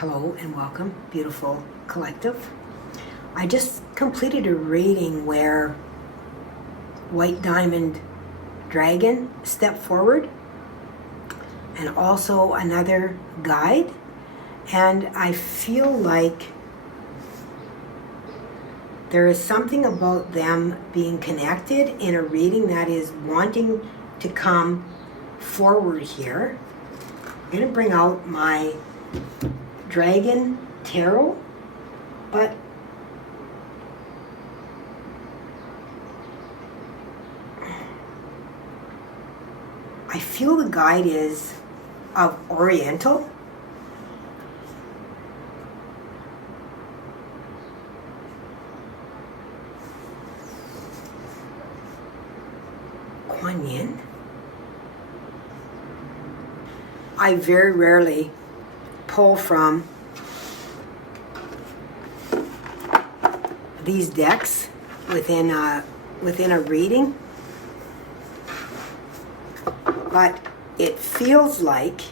Hello and welcome, beautiful collective. I just completed a reading where White Diamond Dragon stepped forward and also another guide, and I feel like there is something about them being connected in a reading that is wanting to come forward here. I'm going to bring out my Dragon Tarot, but I feel the guide is of Oriental. Kuan Yin. I very rarely pull from these decks within a reading, but it feels like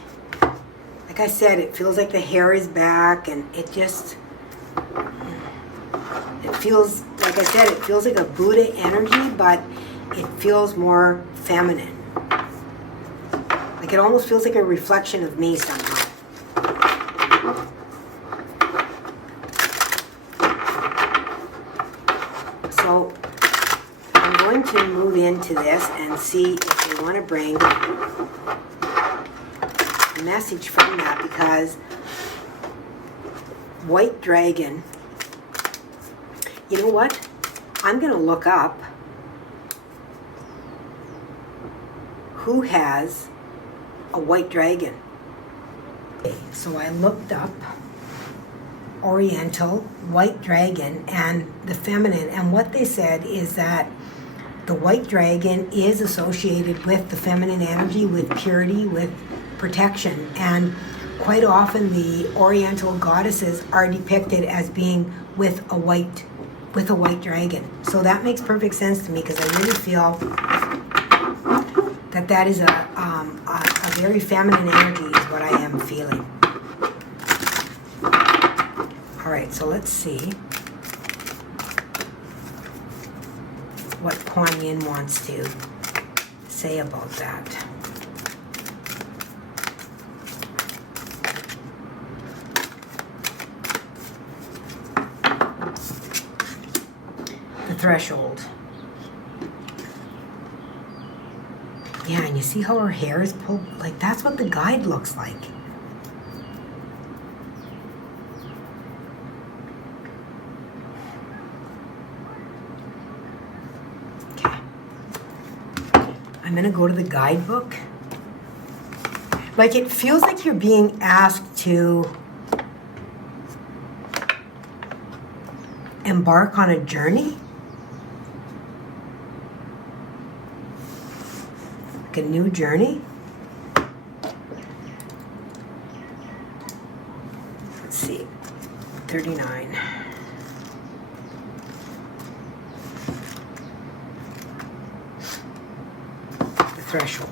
I said, it feels like the hair is back, and it feels like I said, it feels like a Buddha energy, but it feels more feminine. Like it almost feels like a reflection of me somehow. So I'm going to move into this and see if they want to bring a message from that, because White Dragon, you know what? I'm going to look up who has a white dragon. Okay, so I looked up Oriental white dragon and the feminine, and what they said is that the white dragon is associated with the feminine energy, with purity, with protection, and quite often the Oriental goddesses are depicted as being with a white dragon. So that makes perfect sense to me, because I really feel that is a very feminine energy is what I am feeling. All right, so let's see what Kuan Yin wants to say about that. The threshold. Yeah, and you see how her hair is pulled? Like, that's what the guide looks like. Okay. I'm going to go to the guidebook. Like, it feels like you're being asked to embark on a journey. A new journey. Let's see, 39. The threshold.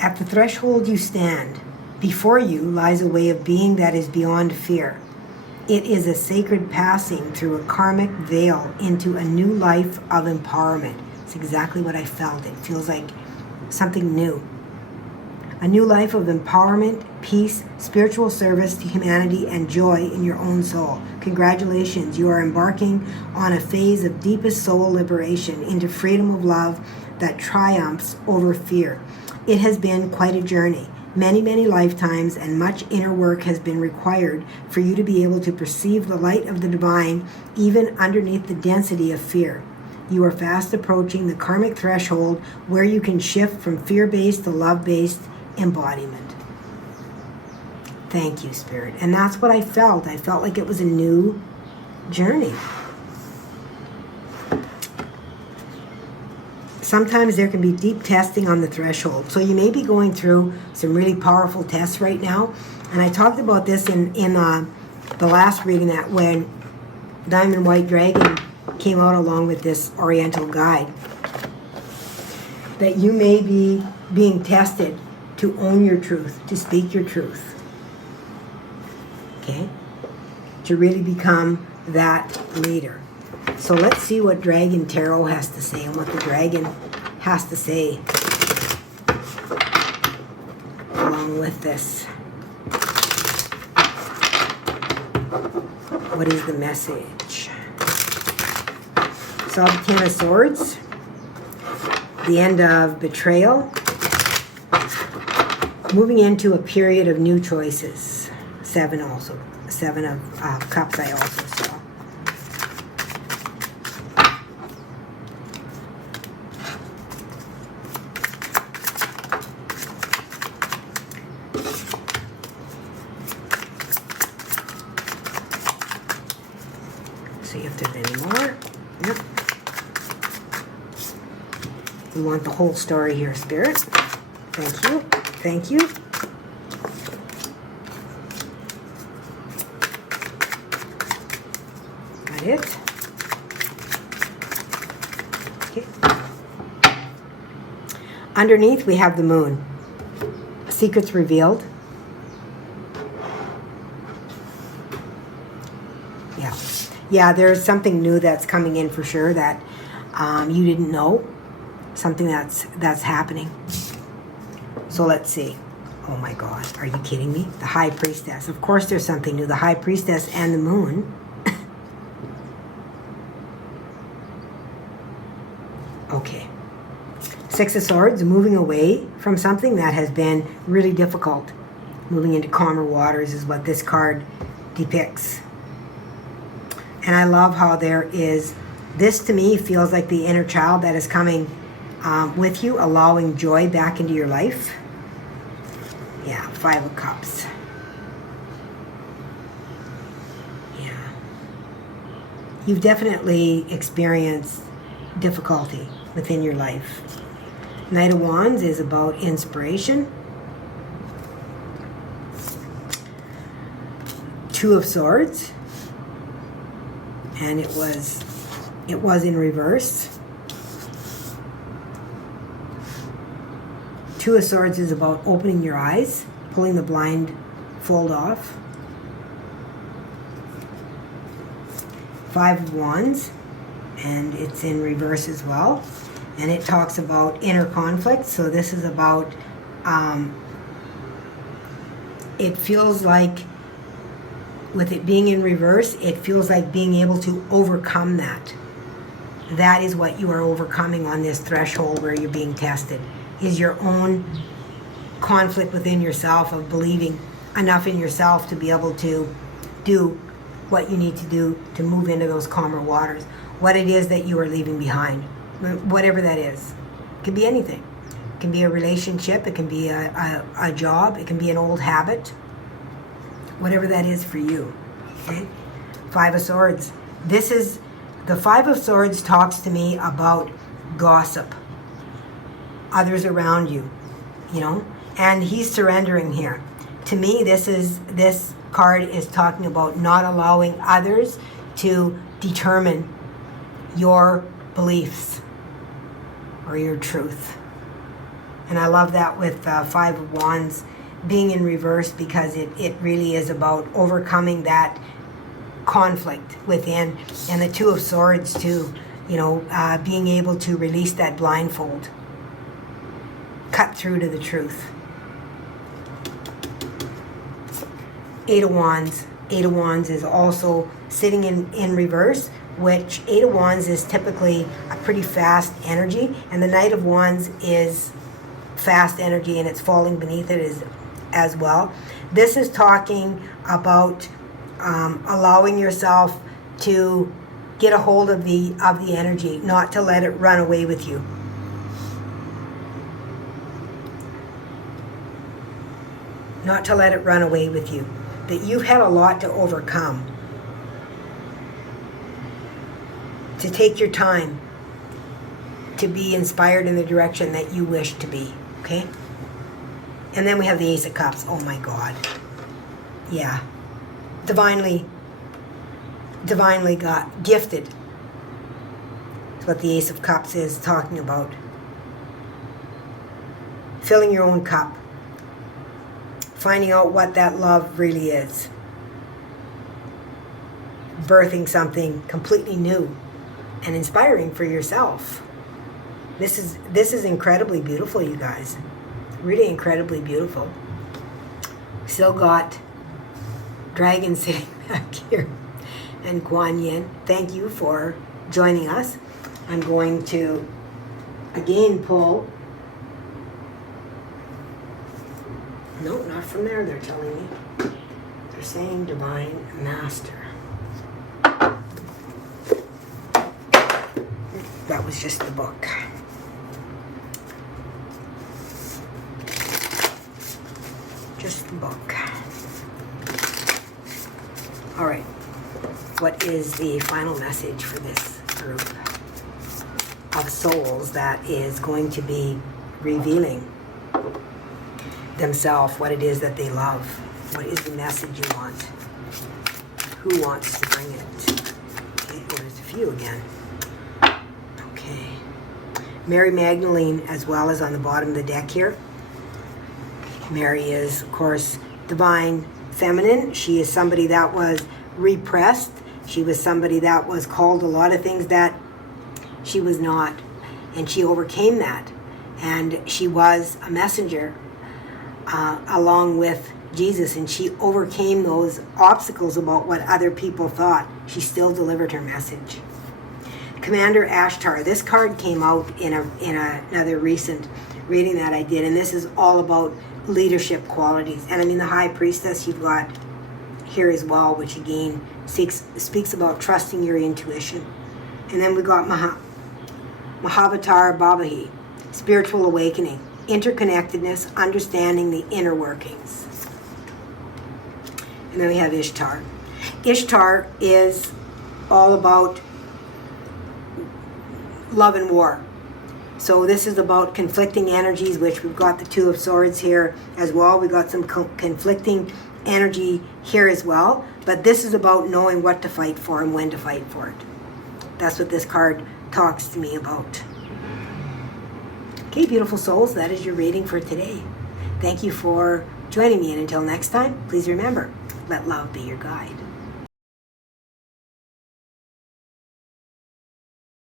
At the threshold you stand. Before you lies a way of being that is beyond fear. It is a sacred passing through a karmic veil into a new life of empowerment. It's exactly what I felt. It feels like something new. A new life of empowerment, peace, spiritual service to humanity, and joy in your own soul. Congratulations, you are embarking on a phase of deepest soul liberation into freedom of love that triumphs over fear. It has been quite a journey. Many, many lifetimes and much inner work has been required for you to be able to perceive the light of the divine even underneath the density of fear. You are fast approaching the karmic threshold where you can shift from fear-based to love-based embodiment. Thank you, Spirit. And that's what I felt. I felt like it was a new journey. Sometimes there can be deep testing on the threshold. So you may be going through some really powerful tests right now. And I talked about this in the last reading, that when Diamond White Dragon came out along with this Oriental guide, that you may be being tested to own your truth, to speak your truth. okay? To really become that leader. So let's see what Dragon Tarot has to say and what the dragon has to say along with this. What is the message? So the Ten of Swords, the end of betrayal, moving into a period of new choices. Seven also. Seven of Cups I also saw. See if there's any more. Yep. We want the whole story here, Spirit. Thank you. Thank you. Got it. Okay. Underneath we have the moon. Secrets revealed. Yeah. Yeah, there's something new that's coming in for sure that you didn't know. Something that's happening. So let's see. Oh my God, are you kidding me? The High Priestess. Of course there's something new. The High Priestess and the moon. Okay. Six of Swords, moving away from something that has been really difficult. Moving into calmer waters is what this card depicts. And I love how there is, this to me feels like the inner child that is coming with you, allowing joy back into your life. Yeah, Five of Cups. Yeah. You've definitely experienced difficulty within your life. Knight of Wands is about inspiration. Two of Swords. And it was in reverse. Two of Swords is about opening your eyes, pulling the blindfold off. Five of Wands, and it's in reverse as well. And it talks about inner conflict. So this is about, it feels like, with it being in reverse, it feels like being able to overcome that. That is what you are overcoming on this threshold where you're being tested, is your own conflict within yourself of believing enough in yourself to be able to do what you need to do to move into those calmer waters. What it is that you are leaving behind, whatever that is. It can be anything. It can be a relationship, it can be a job, it can be an old habit. Whatever that is for you. Okay? Five of Swords. This is, the Five of Swords talks to me about gossip. Others around you, you know, and he's surrendering here. To me, this card is talking about not allowing others to determine your beliefs or your truth. And I love that with Five of Wands being in reverse, because it really is about overcoming that conflict within. And the Two of Swords too, you know, being able to release that blindfold. Cut through to the truth. Eight of Wands. Eight of Wands is also sitting in reverse, which Eight of Wands is typically a pretty fast energy, and the Knight of Wands is fast energy, and it's falling beneath it as well. This is talking about allowing yourself to get a hold of the energy, not to let it run away with you. Not to let it run away with you. That you've had a lot to overcome. To take your time to be inspired in the direction that you wish to be. Okay? And then we have the Ace of Cups. Oh my God. Yeah. Divinely got gifted. That's what the Ace of Cups is talking about. Filling your own cup. Finding out what that love really is. birthing something completely new and inspiring for yourself. This is incredibly beautiful, you guys. Really incredibly beautiful. Still got Dragon sitting back here. And Kuan Yin, thank you for joining us. I'm going to again pull. No, not from there, they're telling me. They're saying Divine Master. That was just the book. Just the book. All right. What is the final message for this group of souls that is going to be revealing themselves, what it is that they love? What is the message you want? Who wants to bring it? Okay, well, there's a few again. Okay. Mary Magdalene, as well as on the bottom of the deck here. Mary is, of course, divine feminine. She is somebody that was repressed. She was somebody that was called a lot of things that she was not. And she overcame that. And she was a messenger along with Jesus. And she overcame those obstacles about what other people thought. She still delivered her message. Commander Ashtar. This card came out in another recent reading that I did. And this is all about leadership qualities. And I mean, the High Priestess you've got here as well, which again speaks about trusting your intuition. And then we got Mahavatar Babahi, spiritual awakening, interconnectedness, understanding the inner workings. And then we have Ishtar. Ishtar is all about love and war. So this is about conflicting energies, which we've got the Two of Swords here as well. We've got some conflicting energy here as well. But this is about knowing what to fight for and when to fight for it. That's what this card talks to me about. Okay, beautiful souls, that is your reading for today. Thank you for joining me, and until next time, please remember, let love be your guide.